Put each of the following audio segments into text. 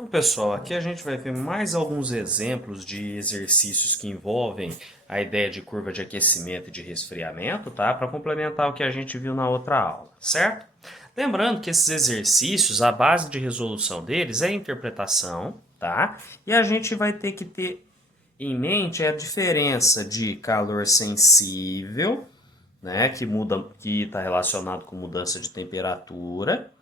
Então, pessoal, aqui a gente vai ver mais alguns exemplos de exercícios que envolvem a ideia de curva de aquecimento e de resfriamento, tá? Para complementar o que a gente viu na outra aula, certo? Lembrando que esses exercícios, a base de resolução deles é a interpretação, tá? E a gente vai ter que ter em mente a diferença de calor sensível, né, que está relacionado com mudança de temperatura,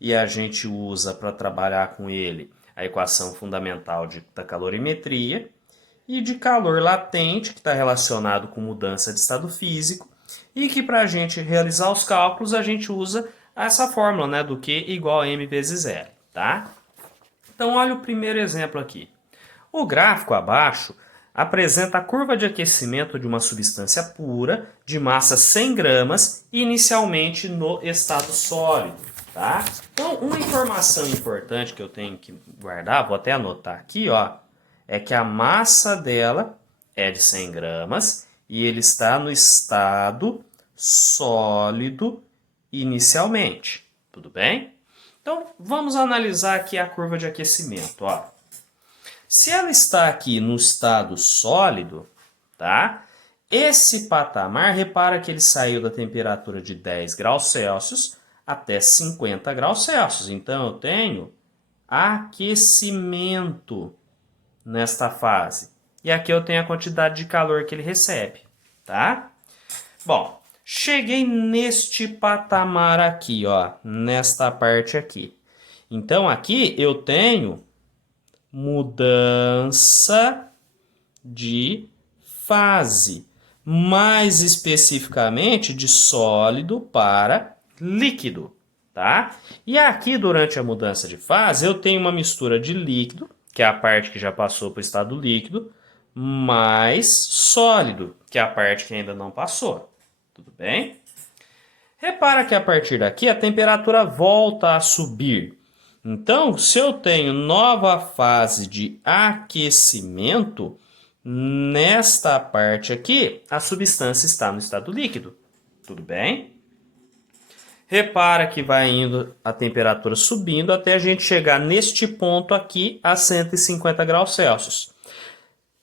e a gente usa para trabalhar com ele a equação fundamental da calorimetria, e de calor latente, que está relacionado com mudança de estado físico, e que para a gente realizar os cálculos a gente usa essa fórmula, né, do Q igual a m vezes L, tá? Então olha o primeiro exemplo aqui. O gráfico abaixo apresenta a curva de aquecimento de uma substância pura de massa 100 gramas, inicialmente no estado sólido. Tá? Então, uma informação importante que eu tenho que guardar, vou até anotar aqui, ó, é que a massa dela é de 100 gramas e ele está no estado sólido inicialmente. Tudo bem? Então, vamos analisar aqui a curva de aquecimento. Ó. Se ela está aqui no estado sólido, tá? Esse patamar, repara que ele saiu da temperatura de 10 graus Celsius até 50 graus Celsius. Então, eu tenho aquecimento nesta fase. E aqui eu tenho a quantidade de calor que ele recebe, tá? Bom, cheguei neste patamar aqui, ó, nesta parte aqui. Então, aqui eu tenho mudança de fase, mais especificamente de sólido para líquido, tá? E aqui durante a mudança de fase eu tenho uma mistura de líquido, que é a parte que já passou para o estado líquido, mais sólido, que é a parte que ainda não passou. Tudo bem? Repara que a partir daqui a temperatura volta a subir. Então, se eu tenho nova fase de aquecimento, nesta parte aqui, a substância está no estado líquido. Tudo bem? Repara que vai indo a temperatura subindo até a gente chegar neste ponto aqui a 150 graus Celsius.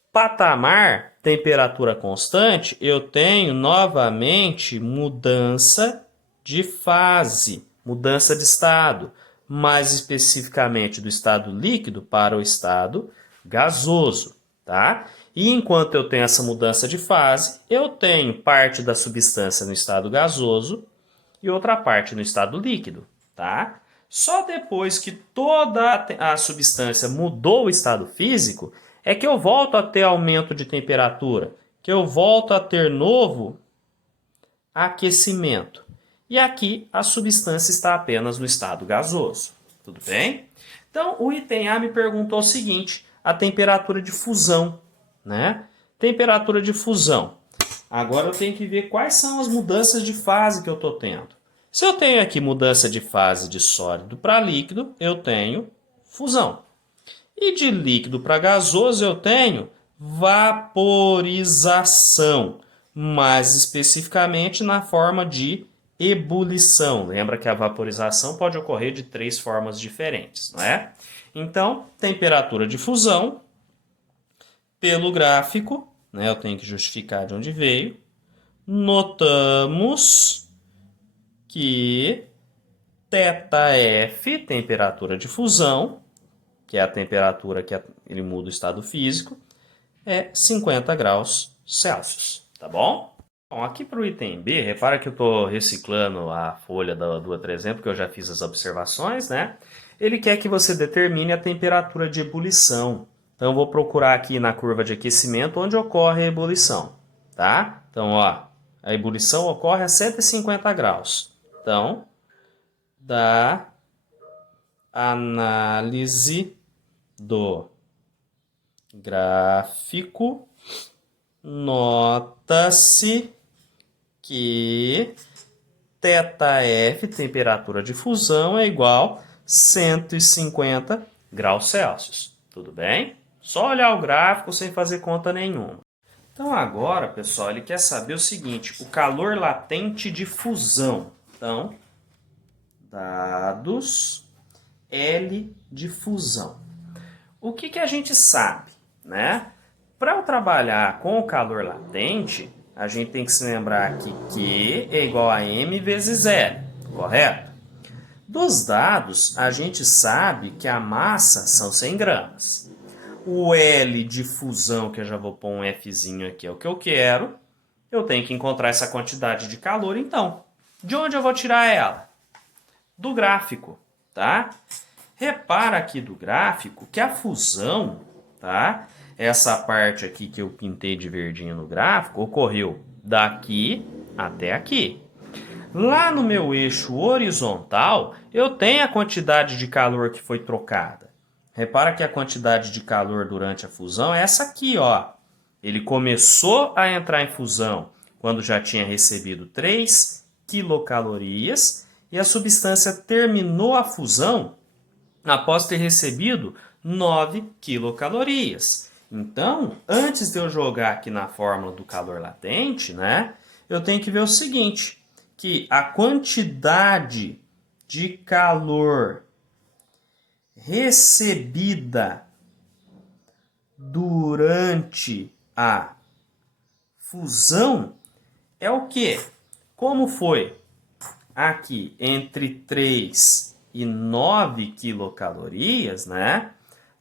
Patamar, temperatura constante, eu tenho novamente mudança de fase, mudança de estado, mais especificamente do estado líquido para o estado gasoso, tá? E enquanto eu tenho essa mudança de fase, eu tenho parte da substância no estado gasoso e outra parte no estado líquido, tá? Só depois que toda a substância mudou o estado físico é que eu volto a ter aumento de temperatura, que eu volto a ter novo aquecimento. E aqui a substância está apenas no estado gasoso. Tudo bem? Então, o item A me perguntou o seguinte, a temperatura de fusão, né? Temperatura de fusão. Agora eu tenho que ver quais são as mudanças de fase que eu estou tendo. Se eu tenho aqui mudança de fase de sólido para líquido, eu tenho fusão. E de líquido para gasoso eu tenho vaporização, mais especificamente na forma de ebulição. Lembra que a vaporização pode ocorrer de 3 formas diferentes, não é? Então, temperatura de fusão, pelo gráfico, né, eu tenho que justificar de onde veio, notamos que θF, temperatura de fusão, que é a temperatura que ele muda o estado físico, é 50 graus Celsius, tá bom? Bom, aqui para o item B, repara que eu estou reciclando a folha do outro exemplo, que eu já fiz as observações, né? Ele quer que você determine a temperatura de ebulição. Então, eu vou procurar aqui na curva de aquecimento onde ocorre a ebulição, tá? Então, ó, a ebulição ocorre a 150 graus. Então, da análise do gráfico, nota-se que θF, temperatura de fusão, é igual a 150 graus Celsius. Tudo bem? Só olhar o gráfico sem fazer conta nenhuma. Então agora, pessoal, ele quer saber o seguinte, o calor latente de fusão. Então, dados L de fusão. o que a gente sabe, né? Para eu trabalhar com o calor latente, a gente tem que se lembrar que Q é igual a M vezes L, correto? Dos dados, a gente sabe que a massa são 100 gramas. O L de fusão, que eu já vou pôr um Fzinho aqui, é o que eu quero. Eu tenho que encontrar essa quantidade de calor, então. De onde eu vou tirar ela? Do gráfico, tá? Repara aqui do gráfico que a fusão, tá? Essa parte aqui que eu pintei de verdinho no gráfico, ocorreu daqui até aqui. Lá no meu eixo horizontal, eu tenho a quantidade de calor que foi trocada. Repara que a quantidade de calor durante a fusão é essa aqui, ó. Ele começou a entrar em fusão quando já tinha recebido 3 quilocalorias e a substância terminou a fusão após ter recebido 9 quilocalorias. Então, antes de eu jogar aqui na fórmula do calor latente, né, eu tenho que ver o seguinte, que a quantidade de calor recebida durante a fusão é o quê? Como foi aqui entre 3 e 9 quilocalorias, né?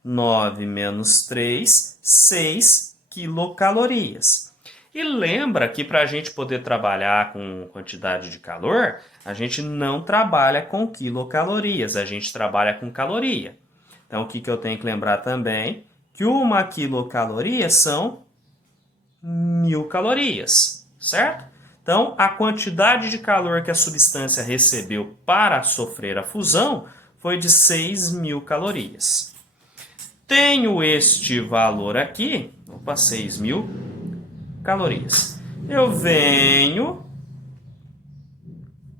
9 menos 3, 6 quilocalorias. E lembra que para a gente poder trabalhar com quantidade de calor, a gente não trabalha com quilocalorias, a gente trabalha com caloria. Então, o que eu tenho que lembrar também? Que uma quilocaloria são 1000 calorias, certo? Então, a quantidade de calor que a substância recebeu para sofrer a fusão foi de 6.000 calorias. Tenho este valor aqui, 6.000 calorias. Eu venho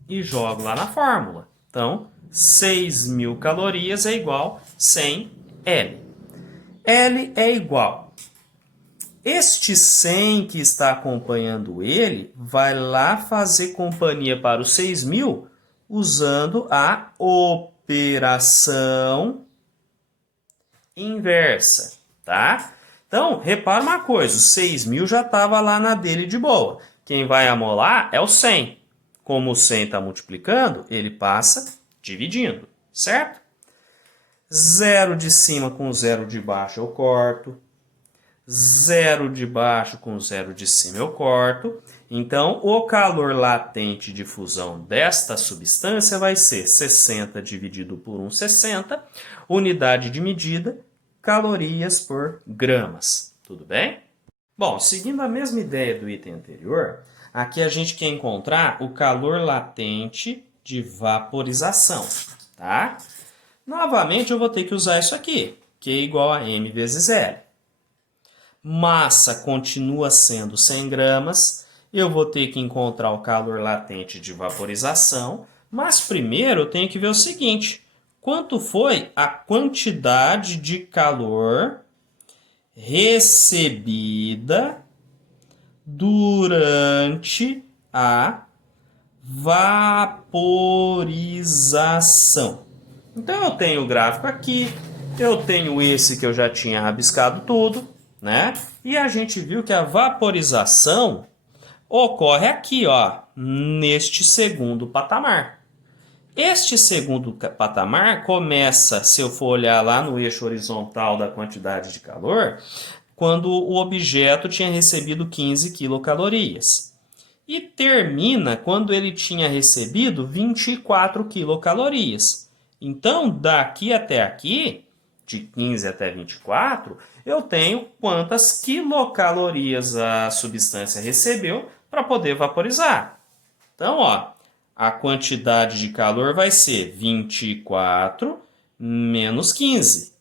e jogo lá na fórmula. Então, 6.000 calorias é igual a 100 L. L é igual. Este 100 que está acompanhando ele vai lá fazer companhia para os 6.000 usando a operação inversa, tá? Então, repara uma coisa, o 6.000 já estava lá na dele de boa. Quem vai amolar é o 100. Como o 100 está multiplicando, ele passa dividindo, certo? 0 de cima com 0 de baixo eu corto. 0 de baixo com 0 de cima eu corto. Então, o calor latente de fusão desta substância vai ser 60 dividido por 1,60, unidade de medida, calorias por gramas. Tudo bem? Bom, seguindo a mesma ideia do item anterior, aqui a gente quer encontrar o calor latente de vaporização, tá? Novamente, eu vou ter que usar isso aqui, que é igual a M vezes L. Massa continua sendo 100 gramas, eu vou ter que encontrar o calor latente de vaporização, mas primeiro eu tenho que ver o seguinte, quanto foi a quantidade de calor recebida durante a vaporização. Então eu tenho o gráfico aqui, eu tenho esse que eu já tinha rabiscado tudo, né? E a gente viu que a vaporização ocorre aqui, ó, neste segundo patamar. Este segundo patamar começa, se eu for olhar lá no eixo horizontal da quantidade de calor, quando o objeto tinha recebido 15 quilocalorias. E termina quando ele tinha recebido 24 quilocalorias. Então, daqui até aqui, de 15 até 24, eu tenho quantas quilocalorias a substância recebeu para poder vaporizar. Então, ó, a quantidade de calor vai ser 24 menos 15.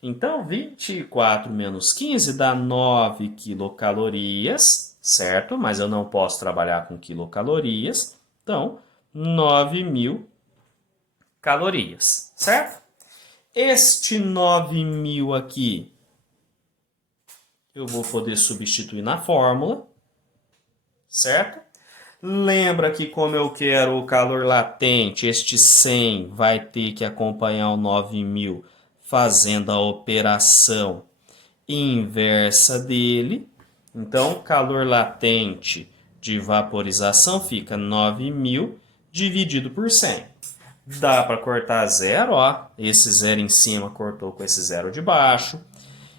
Então, 24 menos 15 dá 9 quilocalorias, certo? Mas eu não posso trabalhar com quilocalorias. Então, 9.000 calorias, certo? Este 9.000 aqui, eu vou poder substituir na fórmula, certo? Lembra que como eu quero o calor latente, este 100 vai ter que acompanhar o 9.000 fazendo a operação inversa dele. Então, calor latente de vaporização fica 9.000 dividido por 100. Dá para cortar zero, ó. Esse zero em cima cortou com esse zero de baixo.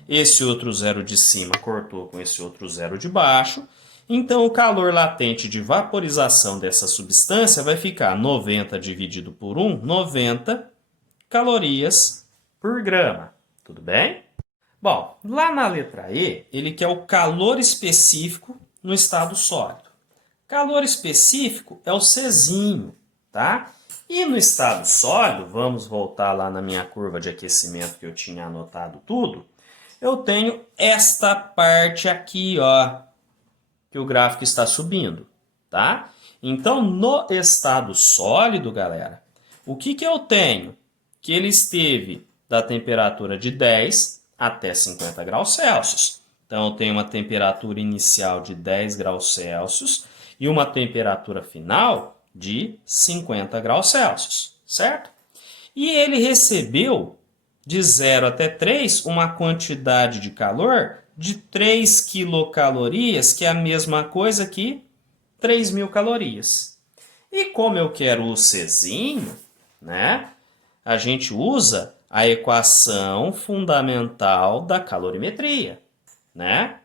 Esse outro zero de cima cortou com esse outro zero de baixo. Então, o calor latente de vaporização dessa substância vai ficar 90 dividido por 1, 90 calorias por grama. Tudo bem? Bom, lá na letra E, ele quer o calor específico no estado sólido. Calor específico é o Czinho, tá? E no estado sólido, vamos voltar lá na minha curva de aquecimento que eu tinha anotado tudo, eu tenho esta parte aqui, ó, que o gráfico está subindo, tá? Então, no estado sólido, galera, o que eu tenho? Que ele esteve da temperatura de 10 até 50 graus Celsius. Então, eu tenho uma temperatura inicial de 10 graus Celsius e uma temperatura final de 50 graus Celsius, certo? E ele recebeu de 0 até 3 uma quantidade de calor de 3 quilocalorias, que é a mesma coisa que 3.000 calorias. E como eu quero o Czinho, né, a gente usa a equação fundamental da calorimetria, né?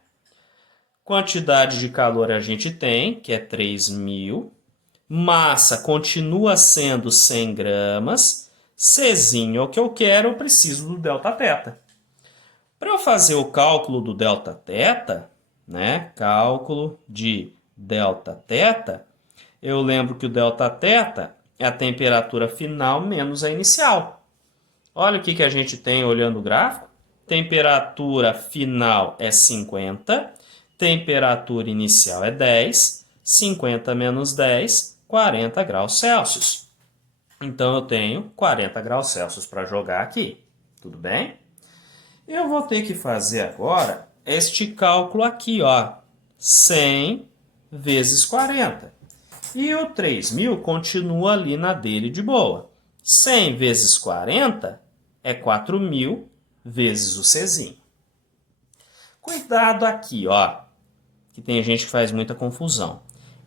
Quantidade de calor a gente tem, que é 3.000. Massa continua sendo 100 gramas. Czinho é o que eu quero, eu preciso do Δθ. Para eu fazer o cálculo do Δθ, né? Cálculo de Δθ, eu lembro que o Δθ é a temperatura final menos a inicial. Olha o que a gente tem olhando o gráfico. Temperatura final é 50, temperatura inicial é 10, 50 menos 10, 40 graus Celsius. Então, eu tenho 40 graus Celsius para jogar aqui. Tudo bem? Eu vou ter que fazer agora este cálculo aqui, ó. 100 vezes 40. E o 3.000 continua ali na dele de boa. 100 vezes 40 é 4.000 vezes o Czinho. Cuidado aqui, ó, que tem gente que faz muita confusão.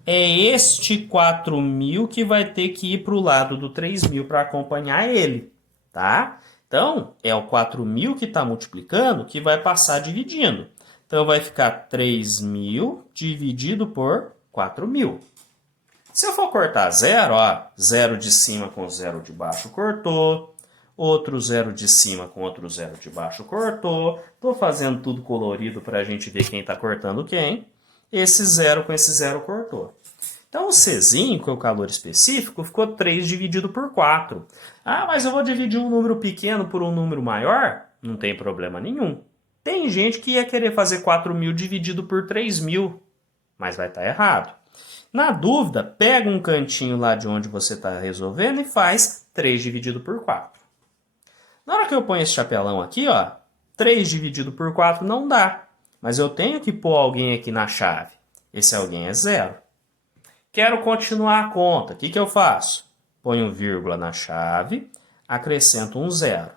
É este 4.000 que vai ter que ir para o lado do 3.000 para acompanhar ele, tá? Então, é o 4.000 que está multiplicando que vai passar dividindo. Então, vai ficar 3.000 dividido por 4.000. Se eu for cortar zero, ó, zero de cima com zero de baixo cortou. Outro zero de cima com outro zero de baixo cortou. Estou fazendo tudo colorido para a gente ver quem está cortando quem. Esse zero com esse zero cortou. Então, o Czinho, que é o calor específico, ficou 3 dividido por 4. Ah, mas eu vou dividir um número pequeno por um número maior? Não tem problema nenhum. Tem gente que ia querer fazer 4.000 dividido por 3.000, mas vai estar errado. Na dúvida, pega um cantinho lá de onde você está resolvendo e faz 3 dividido por 4. Na hora que eu ponho esse chapelão aqui, ó, 3 dividido por 4 não dá. Mas eu tenho que pôr alguém aqui na chave. Esse alguém é zero. Quero continuar a conta. O que eu faço? Ponho vírgula na chave, acrescento um zero.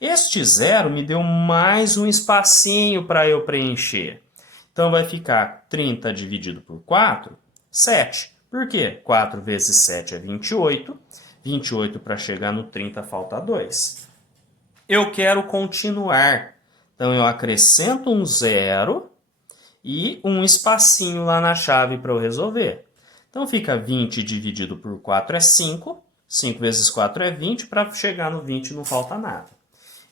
Este zero me deu mais um espacinho para eu preencher. Então, vai ficar 30 dividido por 4, 7. Por quê? 4 vezes 7 é 28. 28 para chegar no 30 falta 2. Eu quero continuar. Então, eu acrescento um zero e um espacinho lá na chave para eu resolver. Então, fica 20 dividido por 4 é 5. 5 vezes 4 é 20. Para chegar no 20 não falta nada.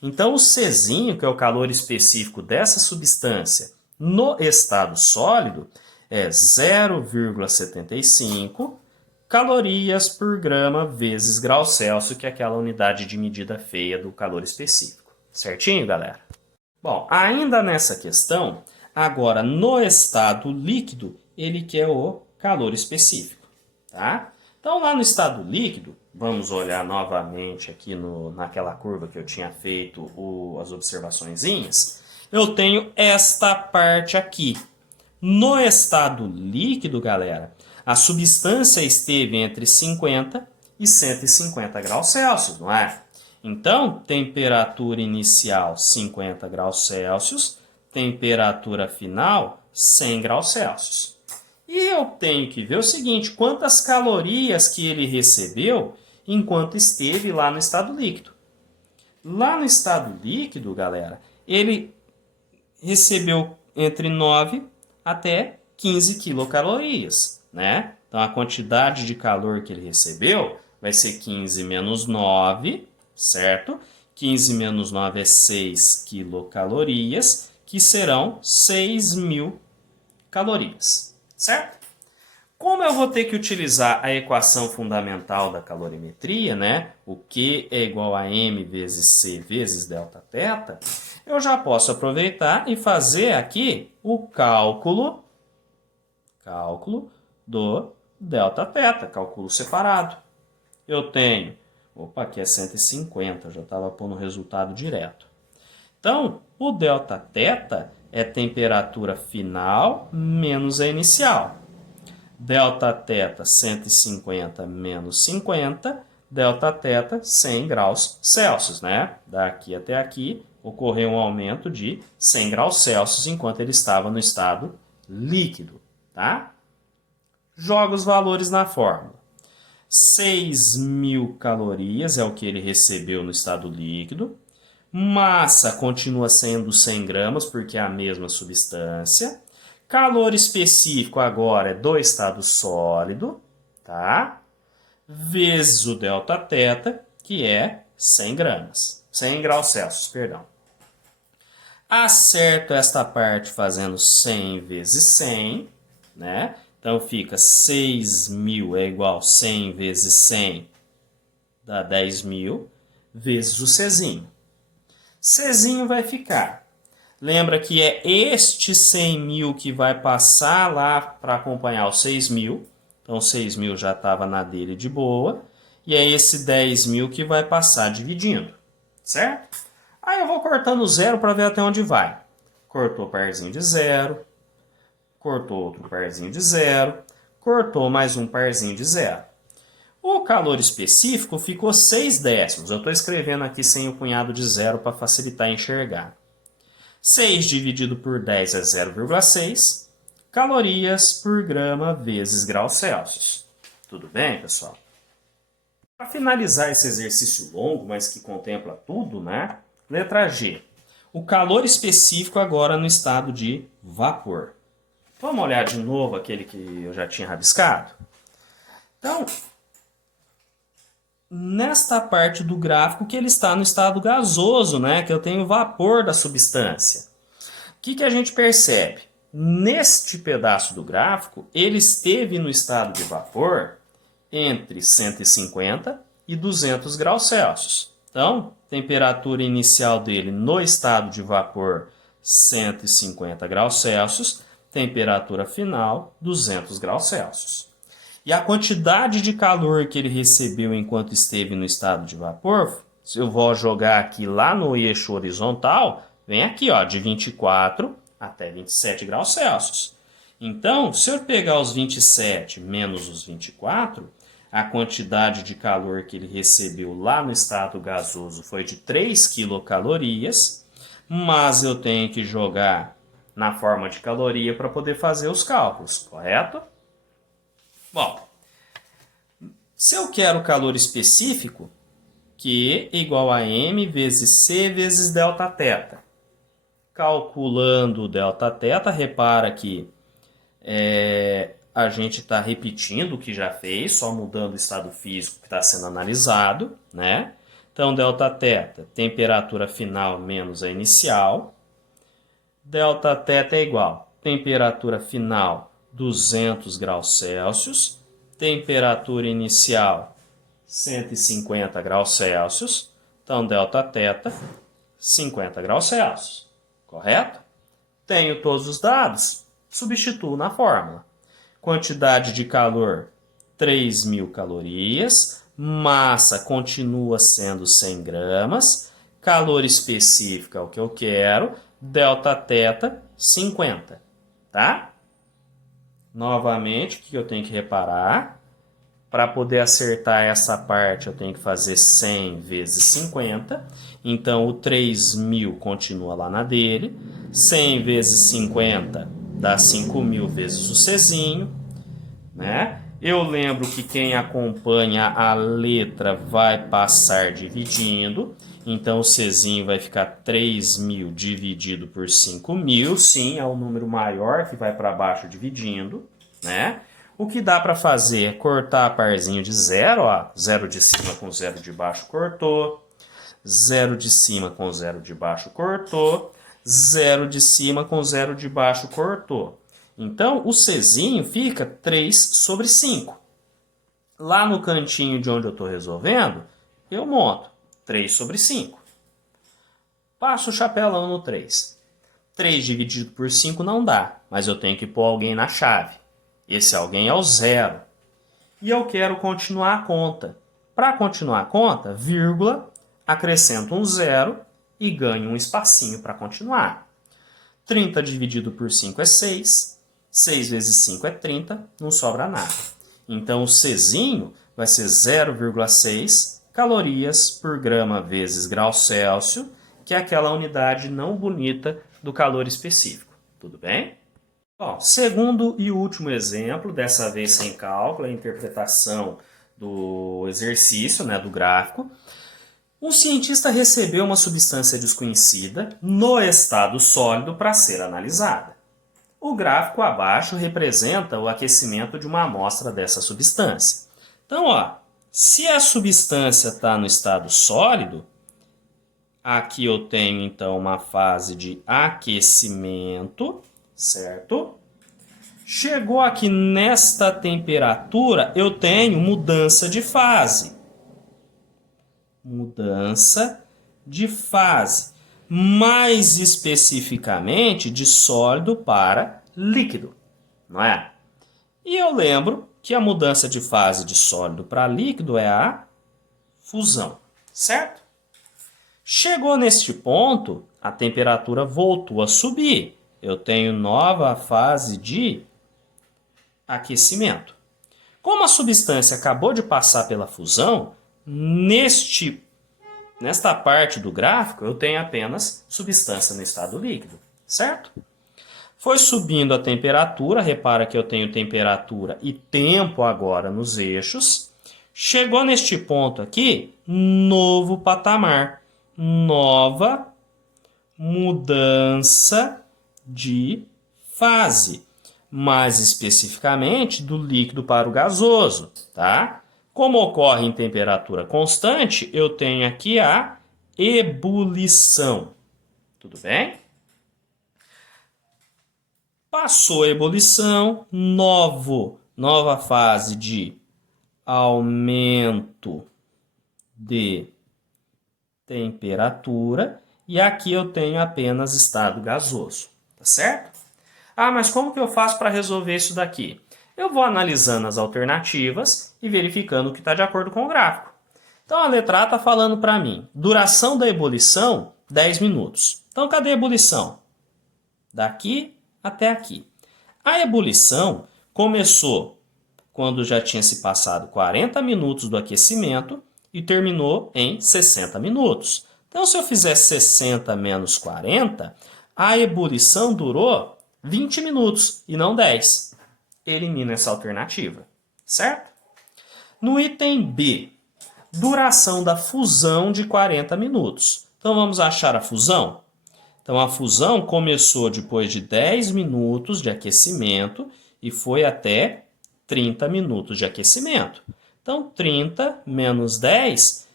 Então, o Czinho, que é o calor específico dessa substância no estado sólido, é 0,75 calorias por grama vezes grau Celsius, que é aquela unidade de medida feia do calor específico. Certinho, galera? Bom, ainda nessa questão, agora no estado líquido, ele quer o calor específico, tá? Então, lá no estado líquido, vamos olhar novamente aqui naquela curva que eu tinha feito as observaçõezinhas. Eu tenho esta parte aqui. No estado líquido, galera, a substância esteve entre 50 e 150 graus Celsius, não é? Então, temperatura inicial 50 graus Celsius, temperatura final 100 graus Celsius. E eu tenho que ver o seguinte, quantas calorias que ele recebeu enquanto esteve lá no estado líquido. Lá no estado líquido, galera, ele recebeu entre 9 até 15 quilocalorias, né? Então, a quantidade de calor que ele recebeu vai ser 15 menos 9, certo? 15 menos 9 é 6 quilocalorias, que serão 6.000 calorias, certo? Como eu vou ter que utilizar a equação fundamental da calorimetria, né? O Q é igual a m vezes C vezes Δθ, eu já posso aproveitar e fazer aqui o cálculo do Δθ, cálculo separado. Eu tenho, aqui é 150, já estava pondo o resultado direto. Então, o Δθ é temperatura final menos a inicial. Δθ 150 menos 50, Δθ 100 graus Celsius, né? Daqui até aqui ocorreu um aumento de 100 graus Celsius enquanto ele estava no estado líquido, tá? Joga os valores na fórmula. 6.000 calorias é o que ele recebeu no estado líquido. Massa continua sendo 100 gramas, porque é a mesma substância. Calor específico agora é do estado sólido, tá? Vezes o Δθ, que é 100 gramas. 100 graus Celsius, perdão. Acerto esta parte fazendo 100 vezes 100, né? Então fica 6.000 é igual a 100 vezes 100, dá 10.000, vezes o Czinho. Czinho vai ficar. Lembra que é este 100.000 que vai passar lá para acompanhar os 6.000. Então, 6.000 já estava na dele de boa. E é esse 10.000 que vai passar dividindo. Certo? Aí eu vou cortando zero para ver até onde vai. Cortou parzinho de zero. Cortou outro parzinho de zero. Cortou mais um parzinho de zero. O calor específico ficou 6 décimos. Eu estou escrevendo aqui sem o punhado de zero para facilitar enxergar. 6 dividido por 10 é 0,6 calorias por grama vezes graus Celsius. Tudo bem, pessoal? Para finalizar esse exercício longo, mas que contempla tudo, né? Letra G. O calor específico agora no estado de vapor. Vamos olhar de novo aquele que eu já tinha rabiscado? Então, nesta parte do gráfico que ele está no estado gasoso, né? Que eu tenho vapor da substância. O que a gente percebe? Neste pedaço do gráfico, ele esteve no estado de vapor entre 150 e 200 graus Celsius. Então, temperatura inicial dele no estado de vapor 150 graus Celsius, temperatura final 200 graus Celsius. E a quantidade de calor que ele recebeu enquanto esteve no estado de vapor, se eu vou jogar aqui lá no eixo horizontal, vem aqui, ó, de 24 até 27 graus Celsius. Então, se eu pegar os 27 menos os 24, a quantidade de calor que ele recebeu lá no estado gasoso foi de 3 quilocalorias, mas eu tenho que jogar na forma de caloria para poder fazer os cálculos, correto? Bom, se eu quero calor específico, Q igual a m vezes C vezes Δθ. Calculando o Δθ, repara que a gente está repetindo o que já fez, só mudando o estado físico que está sendo analisado, né? Então, Δθ, temperatura final menos a inicial. Δθ é igual a temperatura final 200 graus Celsius, temperatura inicial 150 graus Celsius, então Δθ 50 graus Celsius, correto? Tenho todos os dados, substituo na fórmula. Quantidade de calor 3.000 calorias, massa continua sendo 100 gramas, calor específico é o que eu quero, Δθ 50, tá? Novamente, o que eu tenho que reparar? Para poder acertar essa parte, eu tenho que fazer 100 vezes 50. Então, o 3.000 continua lá na dele. 100 vezes 50 dá 5.000 vezes o Czinho, né? Eu lembro que quem acompanha a letra vai passar dividindo. Então, o Czinho vai ficar 3.000 dividido por 5.000. Sim, é o número maior que vai para baixo dividindo, né? O que dá para fazer é cortar parzinho de zero, ó. Zero de cima com zero de baixo cortou. Zero de cima com zero de baixo cortou. Zero de cima com zero de baixo cortou. Então, o Czinho fica 3 sobre 5. Lá no cantinho de onde eu estou resolvendo, eu monto 3 sobre 5. Passo o chapelão no 3. 3 dividido por 5 não dá, mas eu tenho que pôr alguém na chave. Esse alguém é o 0. E eu quero continuar a conta. Para continuar a conta, vírgula, acrescento um 0 e ganho um espacinho para continuar. 30 dividido por 5 é 6. 6 vezes 5 é 30, não sobra nada. Então, o Czinho vai ser 0,6 calorias por grama vezes grau Celsius, que é aquela unidade não bonita do calor específico. Tudo bem? Bom, segundo e último exemplo, dessa vez sem cálculo, a interpretação do exercício, né, do gráfico. Um cientista recebeu uma substância desconhecida no estado sólido para ser analisada. O gráfico abaixo representa o aquecimento de uma amostra dessa substância. Então, ó, se a substância está no estado sólido, aqui eu tenho então uma fase de aquecimento, certo? Chegou aqui nesta temperatura, eu tenho mudança de fase. Mudança de fase. Mais especificamente de sólido para líquido, não é? E eu lembro que a mudança de fase de sólido para líquido é a fusão, certo? Chegou neste ponto, a temperatura voltou a subir. Eu tenho nova fase de aquecimento. Como a substância acabou de passar pela fusão, nesta parte do gráfico eu tenho apenas substância no estado líquido, certo? Foi subindo a temperatura, repara que eu tenho temperatura e tempo agora nos eixos. Chegou neste ponto aqui, novo patamar, nova mudança de fase. Mais especificamente do líquido para o gasoso, tá? Como ocorre em temperatura constante, eu tenho aqui a ebulição. Tudo bem? Passou a ebulição, nova fase de aumento de temperatura, e aqui eu tenho apenas estado gasoso, tá certo? Ah, mas como que eu faço para resolver isso daqui? Eu vou analisando as alternativas e verificando o que está de acordo com o gráfico. Então, a letra A está falando para mim, duração da ebulição, 10 minutos. Então, cadê a ebulição? Daqui até aqui. A ebulição começou quando já tinha se passado 40 minutos do aquecimento e terminou em 60 minutos. Então, se eu fizer 60 menos 40, a ebulição durou 20 minutos e não 10. Elimina essa alternativa, certo? No item B, duração da fusão de 40 minutos. Então, vamos achar a fusão? Então, a fusão começou depois de 10 minutos de aquecimento e foi até 30 minutos de aquecimento. Então, 30 menos 10,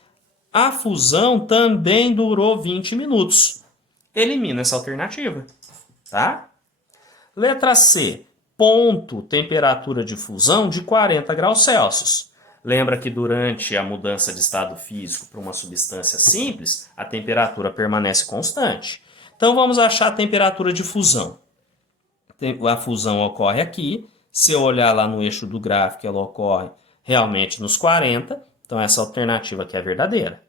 a fusão também durou 20 minutos. Elimina essa alternativa, tá? Letra C, ponto, temperatura de fusão de 40 graus Celsius. Lembra que durante a mudança de estado físico para uma substância simples, a temperatura permanece constante. Então, vamos achar a temperatura de fusão. A fusão ocorre aqui. Se eu olhar lá no eixo do gráfico, ela ocorre realmente nos 40. Então, essa alternativa aqui é verdadeira.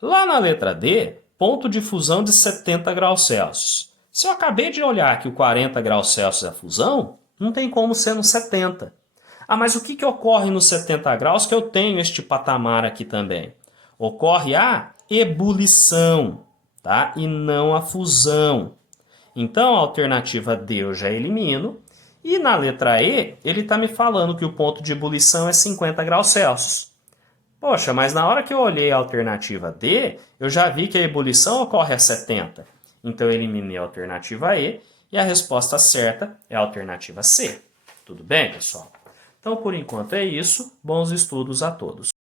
Lá na letra D, ponto de fusão de 70 graus Celsius. Se eu acabei de olhar que o 40 graus Celsius é a fusão, não tem como ser no 70. Ah, mas o que ocorre nos 70 graus que eu tenho este patamar aqui também? Ocorre a ebulição, tá? E não a fusão. Então, a alternativa D eu já elimino. E na letra E, ele está me falando que o ponto de ebulição é 50 graus Celsius. Poxa, mas na hora que eu olhei a alternativa D, eu já vi que a ebulição ocorre a 70. Então, eu eliminei a alternativa E e a resposta certa é a alternativa C. Tudo bem, pessoal? Então, por enquanto é isso. Bons estudos a todos.